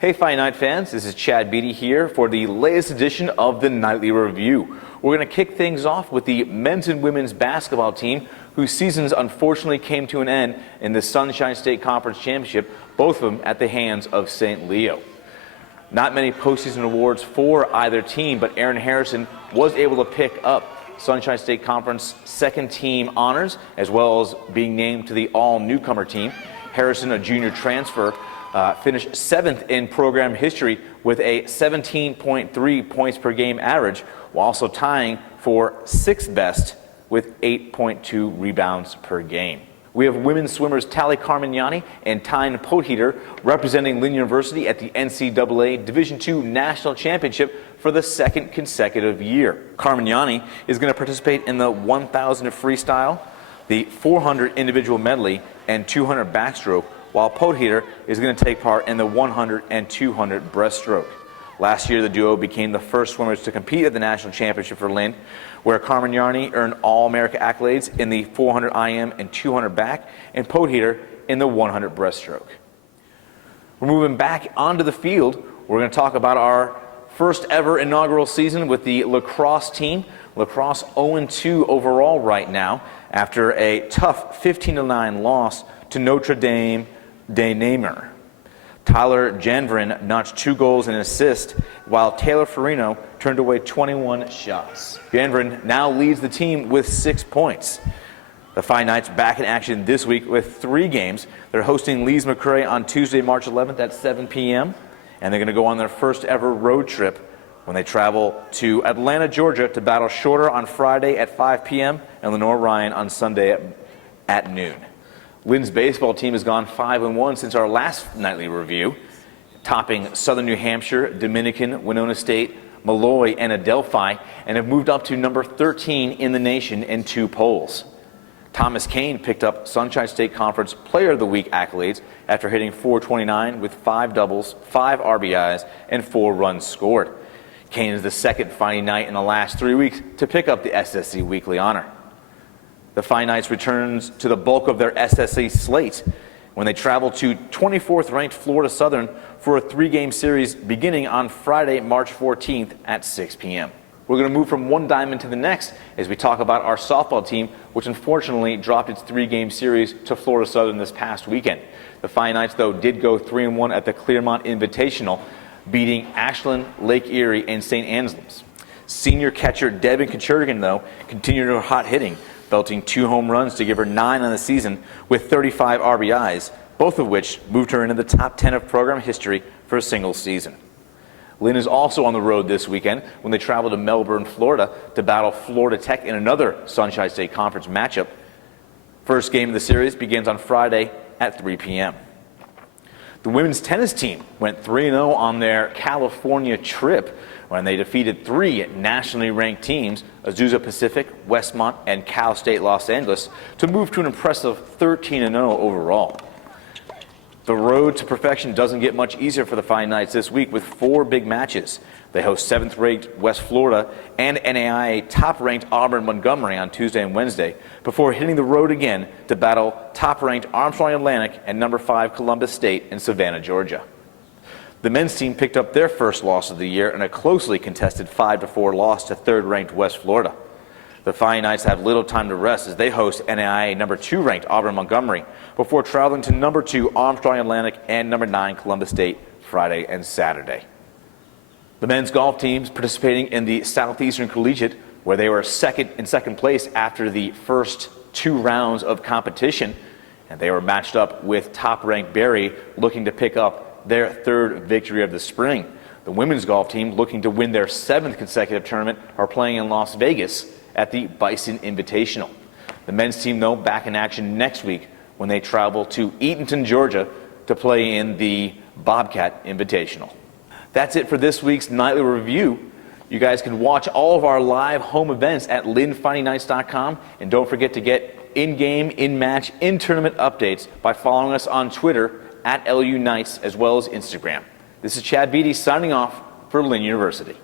Hey Fight Night fans, this is Chad Beatty here for the latest edition of the Nightly Review. We're going to kick things off with the men's and women's basketball team whose seasons unfortunately came to an end in the Sunshine State Conference Championship, both of them at the hands of St. Leo. Not many postseason awards for either team, but Aaron Harrison was able to pick up Sunshine State Conference second team honors, as well as being named to the all-newcomer team. Harrison, a junior transfer, finished 7th in program history with a 17.3 points per game average, while also tying for 6th best with 8.2 rebounds per game. We have women's swimmers Tally Carmignani and Tyne Potheater representing Lynn University at the NCAA Division II National Championship for the second consecutive year. Carmignani is going to participate in the 1,000 freestyle, the 400 individual medley, and 200 backstroke, while Potheater is going to take part in the 100 and 200 breaststroke. Last year, the duo became the first swimmers to compete at the national championship for Lynn, where Carmignani earned All-America accolades in the 400 IM and 200 back, and Potheater in the 100 breaststroke. We're moving back onto the field. We're going to talk about our first ever inaugural season with the lacrosse team. Lacrosse 0-2 overall right now after a tough 15-9 loss to Notre Dame de Namur. Tyler Janvrin notched 2 goals and an assist, while Taylor Farino turned away 21 shots. Janvrin now leads the team with 6 points. The Fight Knights back in action this week with 3 games. They're hosting Lees McRae on Tuesday, March 11th at 7 p.m. And they're going to go on their first ever road trip when they travel to Atlanta, Georgia to battle Shorter on Friday at 5 p.m. and Lenore Ryan on Sunday at noon. Lynn's baseball team has gone 5-1 since our last nightly review, topping Southern New Hampshire, Dominican, Winona State, Malloy, and Adelphi, and have moved up to number 13 in the nation in 2 polls. Thomas Kane picked up Sunshine State Conference Player of the Week accolades after hitting .429 with 5 doubles, 5 RBIs, and 4 runs scored. Kane is the second Fighting Knight in the last 3 weeks to pick up the SSC Weekly honor. The Fight Knights returns to the bulk of their SSC slate when they travel to 24th ranked Florida Southern for a 3-game series beginning on Friday, March 14th at 6 p.m. We're going to move from one diamond to the next as we talk about our softball team, which unfortunately dropped its 3-game series to Florida Southern this past weekend. The Fight Knights, though, did go 3-1 at the Clearmont Invitational, beating Ashland, Lake Erie, and St. Anselm's. Senior catcher Devin Kuchergan, though, continued her hot hitting, belting 2 home runs to give her 9 on the season with 35 RBIs, both of which moved her into the top 10 of program history for a single season. Lynn is also on the road this weekend when they travel to Melbourne, Florida to battle Florida Tech in another Sunshine State Conference matchup. First game of the series begins on Friday at 3 p.m. The women's tennis team went 3-0 on their California trip when they defeated 3 nationally ranked teams, Azusa Pacific, Westmont, and Cal State Los Angeles, to move to an impressive 13-0 overall. The road to perfection doesn't get much easier for the Fight Knights this week with 4 big matches. They host 7th-ranked West Florida and NAIA top-ranked Auburn Montgomery on Tuesday and Wednesday, before hitting the road again to battle top-ranked Armstrong Atlantic and number 5 Columbus State in Savannah, Georgia. The men's team picked up their first loss of the year in a closely contested 5-4 loss to 3rd-ranked West Florida. The Fighting Knights have little time to rest as they host NAIA number 2 ranked Auburn Montgomery before traveling to number 2 Armstrong Atlantic and number 9 Columbus State Friday and Saturday. The men's golf teams participating in the Southeastern Collegiate, where they were in second place after the first 2 rounds of competition, and they were matched up with top-ranked Barry looking to pick up their 3rd victory of the spring. The women's golf team, looking to win their 7th consecutive tournament, are playing in Las Vegas at the Bison Invitational. The men's team, though, back in action next week when they travel to Eatonton, Georgia to play in the Bobcat Invitational. That's it for this week's Nightly Review. You guys can watch all of our live home events at lynnfightingknights.com, and don't forget to get in-game, in-match, in-tournament updates by following us on Twitter at LU Knights as well as Instagram. This is Chad Beatty signing off for Lynn University.